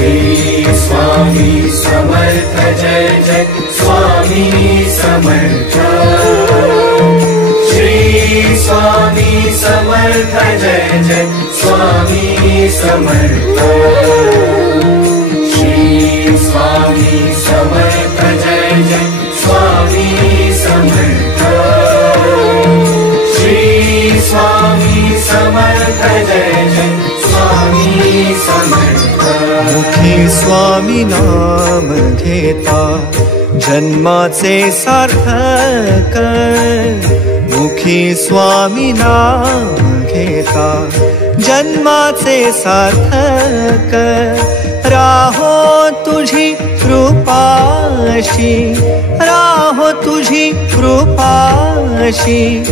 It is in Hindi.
स्वामी समर्थ जय जय स्वामी समर्थ। श्री स्वामी समर्थ जय जय स्वामी समर्थ। श्री स्वामी समर्थ जय जय स्वामी समर्थ। श्री स्वामी समर्थ जय जय स्वामी समर्थ। मुखी स्वामी नाम घेता जन्माचे सार्थक। मुखी स्वामी नाम घेता जन्माचे सार्थक। राहो तुझी कृपाशी, राहो तुझी कृपाशी।